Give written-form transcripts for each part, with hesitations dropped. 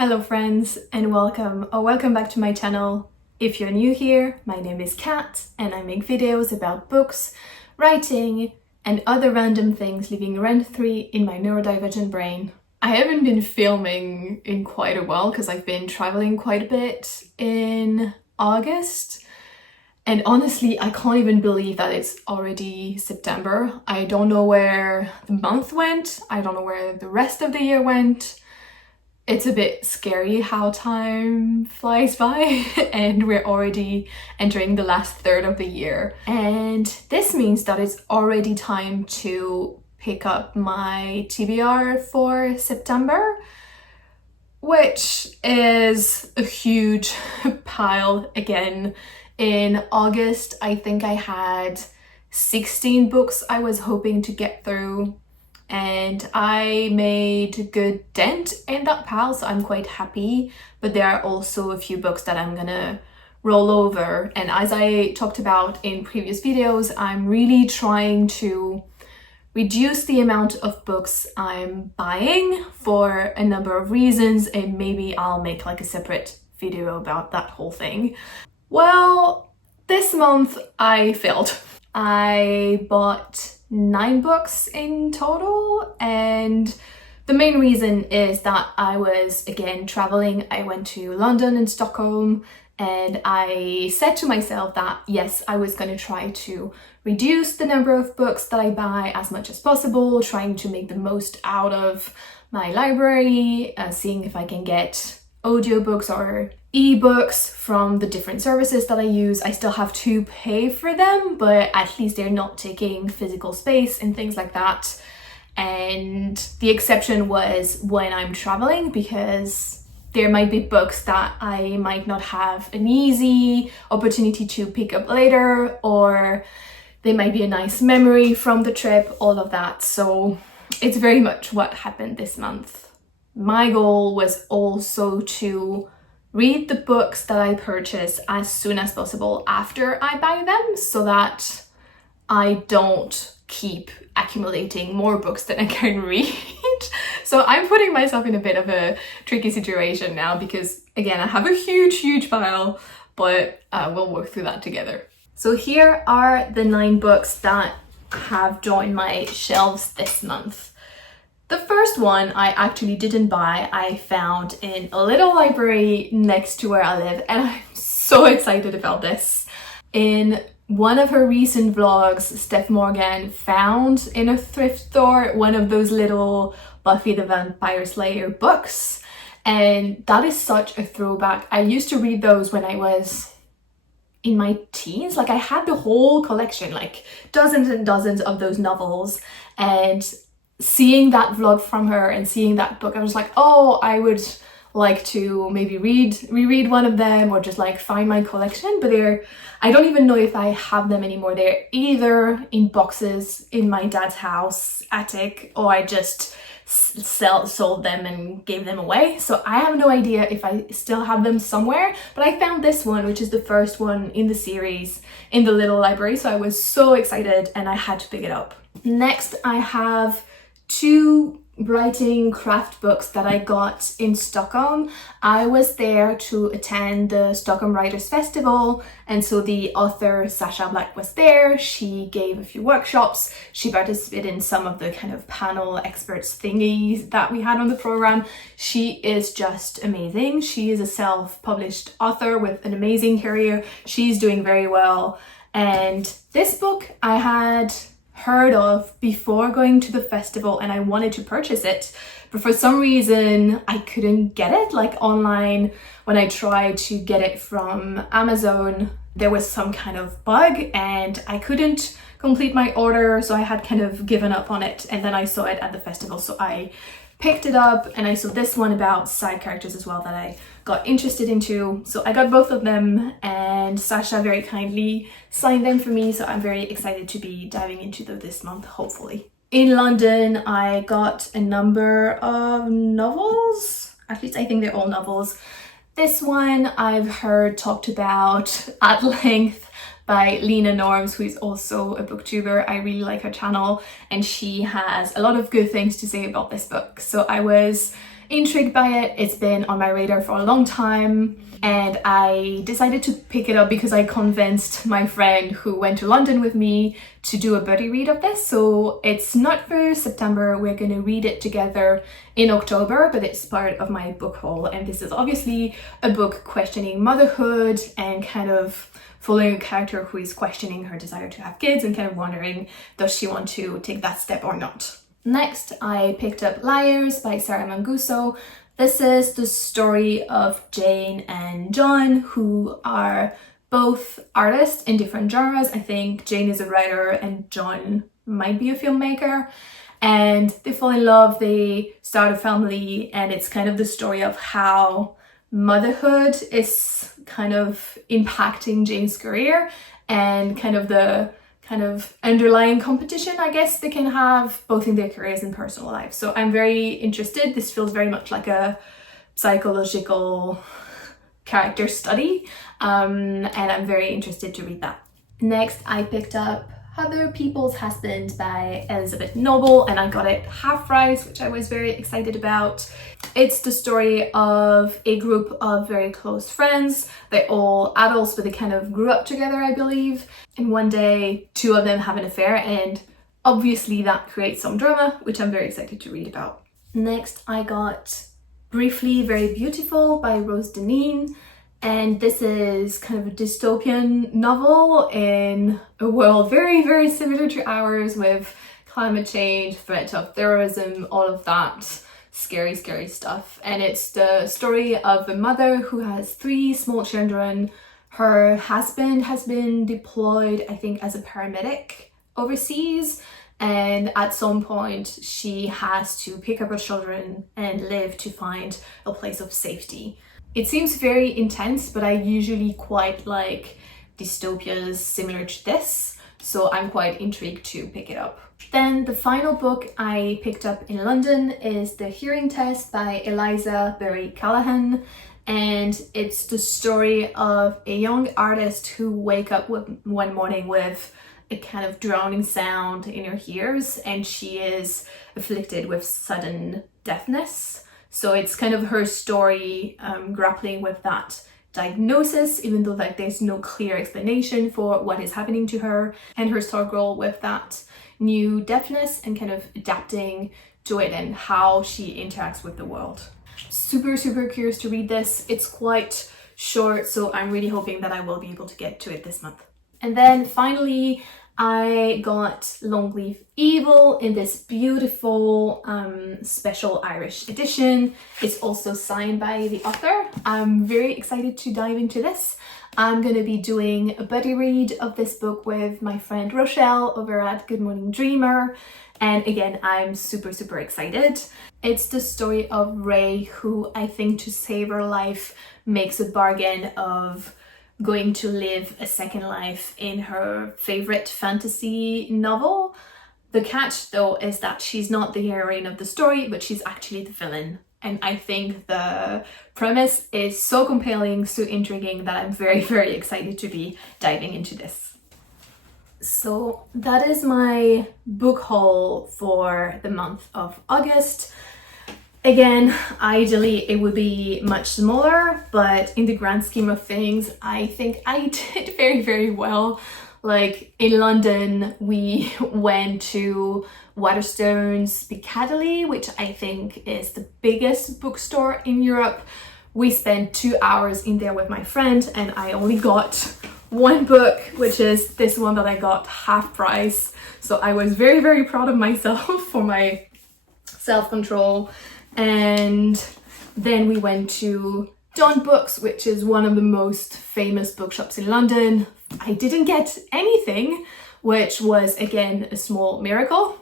Hello friends and welcome back to my channel. If you're new here, my name is Kat and I make videos about books, writing and other random things living rent-free in my neurodivergent brain. I haven't been filming in quite a while because I've been traveling quite a bit in August, and honestly I can't even believe that it's already September. I don't know where the month went, I don't know where the rest of the year went. It's a bit scary how time flies by and we're already entering the last third of the year. And this means that it's already time to pick up my TBR for September, which is a huge pile again. In August, I think I had 16 books I was hoping to get through. And I made a good dent in that pile, so I'm quite happy. But there are also a few books that I'm gonna roll over. And as I talked about in previous videos, I'm really trying to reduce the amount of books I'm buying for a number of reasons, and maybe I'll make like a separate video about that whole thing. Well, this month I failed. I bought 9 books in total, and the main reason is that I was again traveling. I went to London and Stockholm, and I said to myself that yes, I was going to try to reduce the number of books that I buy as much as possible, trying to make the most out of my library, seeing if I can get audiobooks or ebooks from the different services that I use. I still have to pay for them, but at least they're not taking physical space and things like that. And the exception was when I'm traveling, because there might be books that I might not have an easy opportunity to pick up later, or they might be a nice memory from the trip, all of that. So it's very much what happened this month. My goal was also to read the books that I purchase as soon as possible after I buy them, so that I don't keep accumulating more books than I can read. So I'm putting myself in a bit of a tricky situation now because, again, I have a huge pile, but we'll work through that together. So here are the 9 books that have joined my shelves this month. The first one I actually didn't buy. I found in a little library next to where I live, and I'm so excited about this. In one of her recent vlogs, Steph Morgan found in a thrift store one of those little Buffy the Vampire Slayer books, and that is such a throwback. I used to read those when I was in my teens. Like, I had the whole collection, like dozens and dozens of those novels, and seeing that vlog from her and seeing that book, I was like, oh, I would like to maybe reread one of them, or just like find my collection. But I don't even know if I have them anymore. They're either in boxes in my dad's house attic, or I just sold them and gave them away. So I have no idea if I still have them somewhere, but I found this one, which is the first one in the series, in the little library. So I was so excited and I had to pick it up. Next, I have 2 writing craft books that I got in Stockholm. I was there to attend the Stockholm Writers Festival, and so the author Sasha was there. She gave a few workshops, she participated in some of the kind of panel experts thingies that we had on the program. She is just amazing. She is a self-published author with an amazing career. She's doing very well, and this book I had heard of before going to the festival, and I wanted to purchase it, but for some reason I couldn't get it. Like, online, when I tried to get it from Amazon, there was some kind of bug and I couldn't complete my order, so I had kind of given up on it. And then I saw it at the festival, so I picked it up, and I saw this one about side characters as well that I got interested into. So I got both of them, and Sasha very kindly signed them for me, so I'm very excited to be diving into them this month, hopefully. In London, I got a number of novels. At least I think they're all novels. This one I've heard talked about at length by Lena Norms, who is also a booktuber. I really like her channel, and she has a lot of good things to say about this book. So I was intrigued by it. It's been on my radar for a long time, and I decided to pick it up because I convinced my friend who went to London with me to do a buddy read of this. So it's not for September, we're going to read it together in October, but it's part of my book haul. And this is obviously a book questioning motherhood and kind of following a character who is questioning her desire to have kids and kind of wondering, does she want to take that step or not? Next, I picked up Liars by Sarah Manguso. This is the story of Jane and John, who are both artists in different genres. I think Jane is a writer and John might be a filmmaker. And they fall in love, they start a family, and it's kind of the story of how motherhood is kind of impacting Jane's career and kind of the underlying competition, I guess, they can have both in their careers and personal lives. So I'm very interested. This feels very much like a psychological character study, and I'm very interested to read that. Next, I picked up Other People's Husband by Elizabeth Noble, and I got it half price, which I was very excited about. It's the story of a group of very close friends. They're all adults, but they kind of grew up together, I believe. And one day, two of them have an affair, and obviously that creates some drama, which I'm very excited to read about. Next, I got Briefly Very Beautiful by Rose Dineen. And this is kind of a dystopian novel in a world very, very similar to ours, with climate change, threat of terrorism, all of that scary, scary stuff. And it's the story of a mother who has 3 small children. Her husband has been deployed, I think, as a paramedic overseas. And at some point, she has to pick up her children and live to find a place of safety. It seems very intense, but I usually quite like dystopias similar to this, so I'm quite intrigued to pick it up. Then the final book I picked up in London is The Hearing Test by Eliza Berry Callahan, and it's the story of a young artist who wakes up one morning with a kind of drowning sound in her ears, and she is afflicted with sudden deafness. So it's kind of her story grappling with that diagnosis, even though like there's no clear explanation for what is happening to her, and her struggle with that new deafness and kind of adapting to it and how she interacts with the world. Super, super curious to read this. It's quite short, so I'm really hoping that I will be able to get to it this month. And then finally, I got Longleaf Evil in this beautiful special Irish edition. It's also signed by the author. I'm very excited to dive into this. I'm going to be doing a buddy read of this book with my friend Rochelle over at Good Morning Dreamer. And again, I'm super, super excited. It's the story of Ray, who I think to save her life makes a bargain of going to live a second life in her favorite fantasy novel. The catch though is that she's not the heroine of the story, but she's actually the villain. And I think the premise is so compelling, so intriguing, that I'm very, very excited to be diving into this. So that is my book haul for the month of August. Again, ideally it would be much smaller, but in the grand scheme of things, I think I did very, very well. Like in London, we went to Waterstones Piccadilly, which I think is the biggest bookstore in Europe. We spent 2 hours in there with my friend, and I only got one book, which is this one that I got half price. So I was very, very proud of myself for my self-control. And then we went to Don Books, which is one of the most famous bookshops in London. I didn't get anything, which was again a small miracle.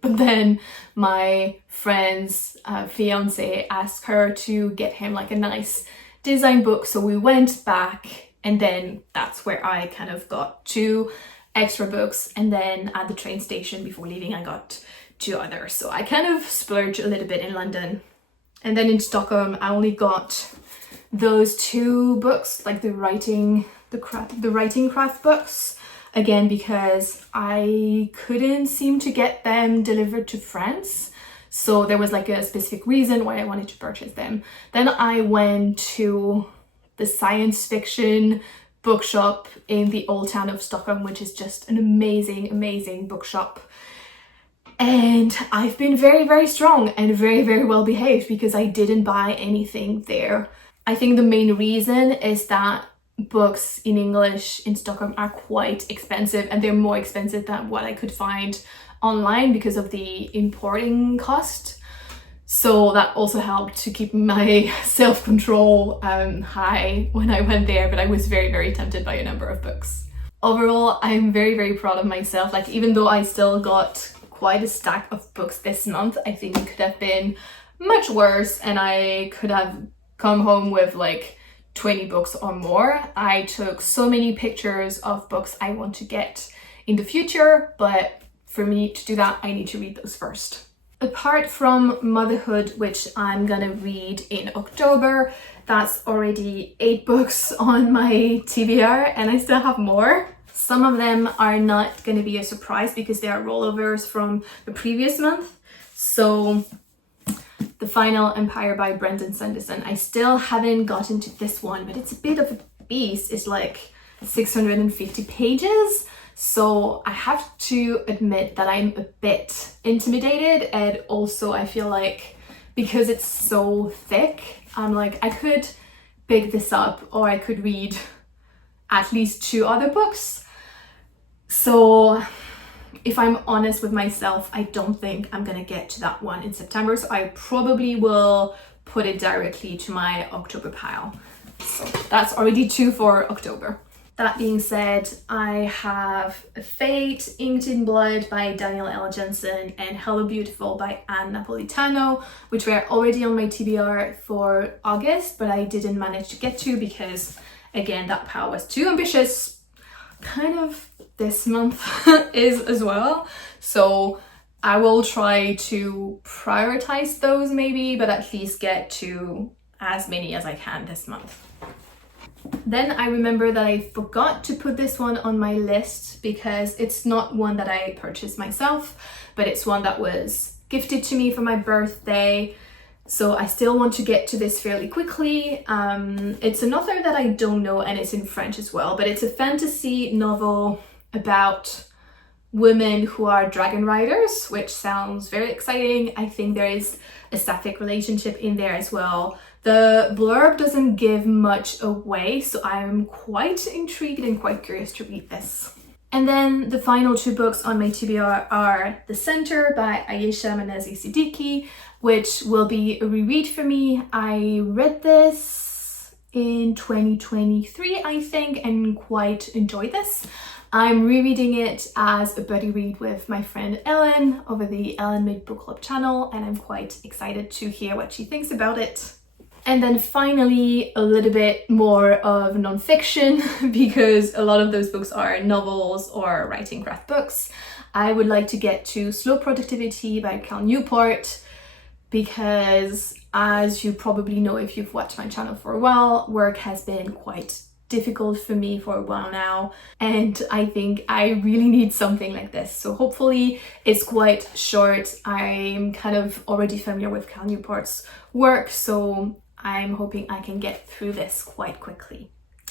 But then my friend's fiance asked her to get him like a nice design book. So we went back, and then that's where I kind of got 2 extra books. And then at the train station before leaving, I got 2 others. So I kind of splurged a little bit in London. And then in Stockholm, I only got those 2 books, like the writing craft books, again because I couldn't seem to get them delivered to France. So there was like a specific reason why I wanted to purchase them. Then I went to the science fiction bookshop in the old town of Stockholm, which is just an amazing bookshop. And I've been very strong and very well behaved because I didn't buy anything there. I think the main reason is that books in English in Stockholm are quite expensive, and they're more expensive than what I could find online because of the importing cost. So that also helped to keep my self-control high when I went there, but I was very tempted by a number of books. Overall, I'm very proud of myself. Like, even though I still got quite a stack of books this month, I think it could have been much worse and I could have come home with like 20 books or more. I took so many pictures of books I want to get in the future, but for me to do that, I need to read those first. Apart from Motherhood, which I'm gonna read in October, that's already 8 books on my TBR and I still have more. Some of them are not gonna be a surprise because they are rollovers from the previous month. So The Final Empire by Brennan Sanderson. I still haven't gotten to this one, but it's a bit of a beast. It's like 650 pages. So I have to admit that I'm a bit intimidated, and also I feel like because it's so thick, I'm like, I could pick this up or I could read at least 2 other books. So if I'm honest with myself, I don't think I'm gonna get to that one in September, so I probably will put it directly to my October pile. So that's already 2 for October. That being said, I have Fate, Inked in Blood by Danielle Jensen and Hello Beautiful by Anne Napolitano, which were already on my TBR for August, but I didn't manage to get to because, again, that pile was too ambitious. Kind of this month is as well. So I will try to prioritize those maybe, but at least get to as many as I can this month. Then I remember that I forgot to put this one on my list because it's not one that I purchased myself, but it's one that was gifted to me for my birthday. So I still want to get to this fairly quickly. It's an author that I don't know and it's in French as well, but it's a fantasy novel about women who are dragon riders, which sounds very exciting. I think there is a sapphic relationship in there as well. The blurb doesn't give much away, so I'm quite intrigued and quite curious to read this. And then the final 2 books on my TBR are The Center by Ayesha Manazir Siddiqi, which will be a reread for me. I read this in 2023, I think, and quite enjoyed this. I'm rereading it as a buddy read with my friend Ellen over the Ellen Made Book Club channel, and I'm quite excited to hear what she thinks about it. And then finally, a little bit more of non-fiction because a lot of those books are novels or writing craft books. I would like to get to Slow Productivity by Newport because, as you probably know if you've watched my channel for a while, work has been quite difficult for me for a while now, and I think I really need something like this. So hopefully it's quite short. I'm kind of already familiar with Cal Newport's work, so I'm hoping I can get through this quite quickly.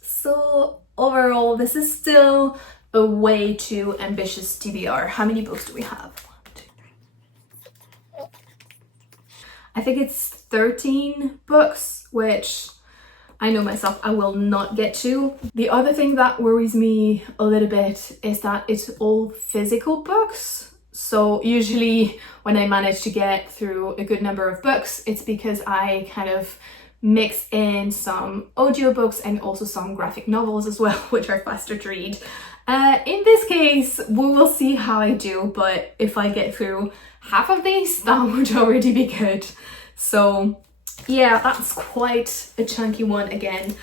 So overall, this is still a way too ambitious TBR. How many books do we have? 1, 2, 3. I think it's 13 books, which I know myself I will not get to. The other thing that worries me a little bit is that it's all physical books. So usually when I manage to get through a good number of books, it's because I kind of mix in some audiobooks and also some graphic novels as well, which are faster to read. In this case, we will see how I do, but if I get through half of these, that would already be good. So yeah, that's quite a chunky one again.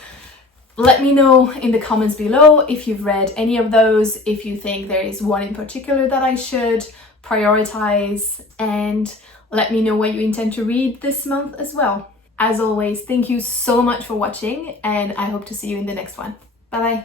Let me know in the comments below if you've read any of those, if you think there is one in particular that I should prioritize, and let me know what you intend to read this month as well. As always, thank you so much for watching, and I hope to see you in the next one. Bye bye.